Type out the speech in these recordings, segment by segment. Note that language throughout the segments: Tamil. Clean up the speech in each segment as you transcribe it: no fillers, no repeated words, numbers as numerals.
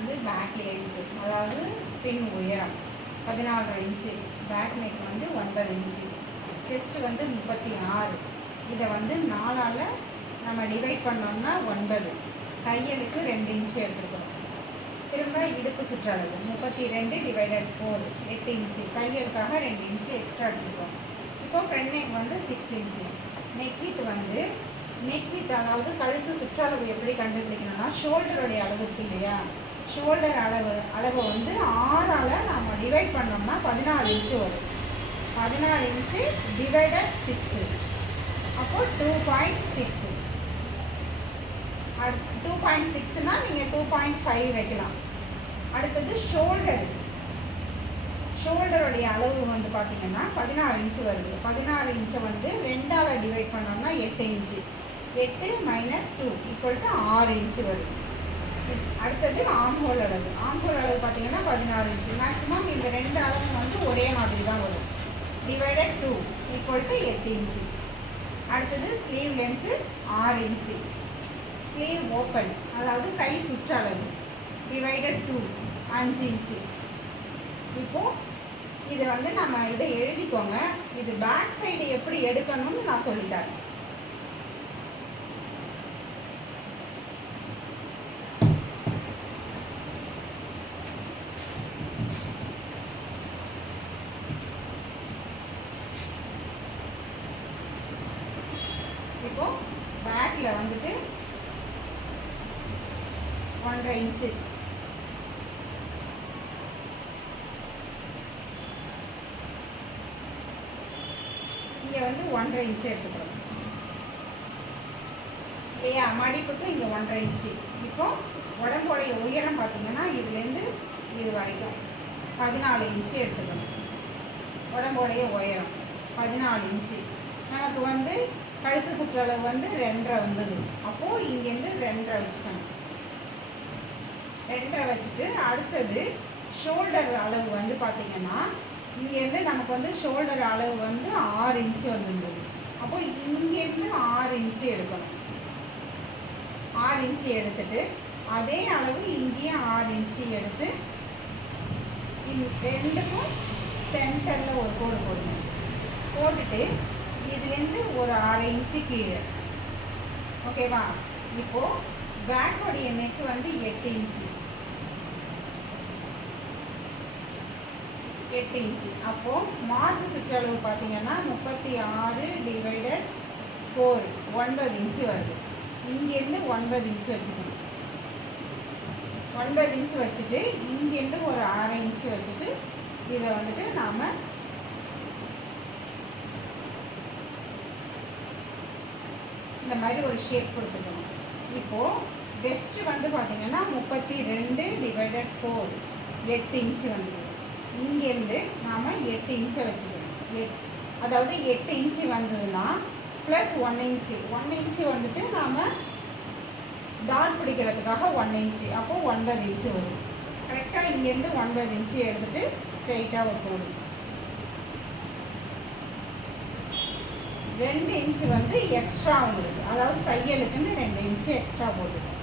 வந்து பேக் லென்த்து, அதாவது பின் உயரம் 14 இன்ச்சு, பேக் நெக் வந்து 9 இன்ச்சு, செஸ்ட் வந்து 36. இதை வந்து 4ஆல் நம்ம டிவைட் பண்ணோம்னா 9. தையலுக்கு 2 இன்ச்சு எடுத்துருக்கோம். திரும்ப இடுப்பு சுற்றளவு 32 டிவைடட் 4 8 இன்ச்சு, தையலுக்காக 2 இன்ச்சு எக்ஸ்ட்ரா எடுத்துருக்கோம். இப்போ ஃப்ரண்ட் நெக் வந்து 6 இன்ச்சு. நெக் வித் வந்து நெக் வித், அதாவது கழுத்து சுற்றளவு எப்படி கண்டுபிடிக்கணும்னா ஷோல்டருடைய அளவு இருக்கு இல்லையா, ஷோல்டர் அளவை வந்து 6ஆல் நம்ம டிவைட் பண்ணோம்னா 16 இன்ச்சு வரும். 16 இன்ச்சு டிவைடட் 6, அப்போ 2.6. 2.6னா நீங்கள் 2.5 வைக்கலாம். அடுத்தது ஷோல்டருடைய அளவு வந்து பார்த்தீங்கன்னா 16 இன்ச்சு வருது. 16 இன்ச்சை வந்து 2ஆல் டிவைட் பண்ணோம்னா 8 இன்ச்சு. 8 - 2 = 6 இன்ச்சு வருது. அடுத்தது ஆம்ஹோல் அளவு. ஆம்ஹோல் அளவு பார்த்தீங்கன்னா 16 இன்ச்சு. மேக்ஸிமம் இந்த 2 அளவு வந்து ஒரே மாதிரி தான் வரும். Divided 2 = 8 inch. அடுத்தது ஸ்லீவ் லென்த்து 6 இன்ச்சு. ஸ்லீவ் ஓப்பன், அதாவது கை சுற்றளவு டிவைடட் 2 5 இன்ச்சு. இப்போது இதை வந்து நம்ம இதை எழுதிக்கோங்க. இது பேக் சைடு எப்படி எடுக்கணும்னு நான் சொல்லித்தரேன். இப்போ பேக்கில் வந்துட்டு 1.5 இன்ச்சு, இங்கே வந்து 1.5 இன்ச்சு எடுத்துக்கிறோம் இல்லையா. மடிப்புக்கு இங்கே 1.5 இன்ச்சு. இப்போ உடம்போடைய உயரம் பார்த்தீங்கன்னா இதுலேருந்து இது வரைக்கும் 14 இன்ச்சு எடுத்துக்கணும். உடம்போடைய உயரம் 14 இன்ச்சு. நமக்கு வந்து கழுத்து சுற்றளவு வந்து 2.5 வந்தது. அப்போது இங்கேருந்து 2.5 வச்சுக்கணும். 2.5 வச்சுட்டு அடுத்தது ஷோல்டர் அளவு வந்து பார்த்திங்கன்னா இங்கேருந்து நமக்கு வந்து ஷோல்டர் அளவு வந்து 6 இன்ச்சு வந்துருந்தது. அப்போது இங்கேருந்து 6 இன்ச்சு எடுக்கணும். 6 இன்ச்சு எடுத்துட்டு அதே அளவு இங்கேயும் 6 இன்ச்சு எடுத்து இந்த ரெண்டுக்கும் சென்டரில் ஒரு கோடு போடுங்க. போட்டுட்டு இதுலேருந்து ஒரு 1/2 இன்ச்சு கீழே. ஓகேவா. இப்போது பேக்கோடைய நெக்கு வந்து 8 இன்ச்சு. 8 இன்ச்சு. அப்போது மார்பு சுற்றளவு பார்த்தீங்கன்னா 36 டிவைடட் 4 9 இன்ச்சு வருது. இங்கேருந்து 9 இன்ச்சு வச்சுக்கணும். 9 இன்ச்சு வச்சுட்டு இங்கேருந்து ஒரு 1/2 இன்ச்சு வச்சுட்டு இதை வந்துட்டு நாம் இந்த மாதிரி ஒரு ஷேப் கொடுத்துக்கணும். இப்போது வெஸ்ட்டு வந்து பார்த்திங்கன்னா 32 டிவைடட் 4 8 இன்ச்சு வந்துடுது. இங்கேருந்து நாம் 8 இன்ச்சை வச்சுக்கணும். அதாவது 8 இன்ச்சு வந்ததுன்னா ப்ளஸ் 1 இன்ச்சு. 1 இன்ச்சு வந்துட்டு நாம் டாட் பிடிக்கிறதுக்காக 1 இன்ச்சு. அப்போது 9 இன்ச்சு வரும். கரெக்டாக இங்கேருந்து 9 இன்ச்சு எடுத்துகிட்டு ஸ்ட்ரெயிட்டாக ஒரு கோடு. 2 இன்ச்சு வந்து எக்ஸ்ட்ரா உங்களுக்கு, அதாவது தையலுக்குன்னு 2 இன்ச்சு எக்ஸ்ட்ரா போட்டுக்கணும்.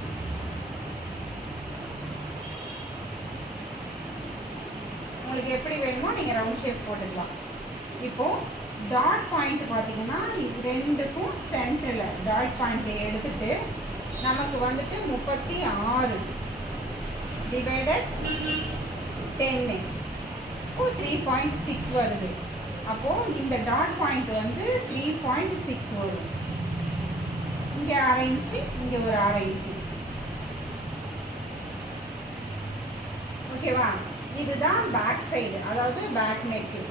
உங்களுக்கு எப்படி வேணுமோ நீங்கள் ரவுண்ட் ஷேப் போட்டுக்கலாம். இப்போது டாட் பாயிண்ட் பார்த்தீங்கன்னா இது ரெண்டுக்கும் சென்டரில் டாட் பாயிண்ட்டை எடுத்துட்டு நமக்கு வந்துட்டு 36 டிவைடட் 10 இப்போ 3.6 வருது. அப்போது இந்த டாட் பாயிண்ட் வந்து 3.6 வரும். இங்கே 1/2 இன்ச்சு, இங்கே ஒரு 1/2 இன்ச்சு. ஓகேவா. இதுதான் பேக் சைடு, அதாவது பேக் நெக்கு.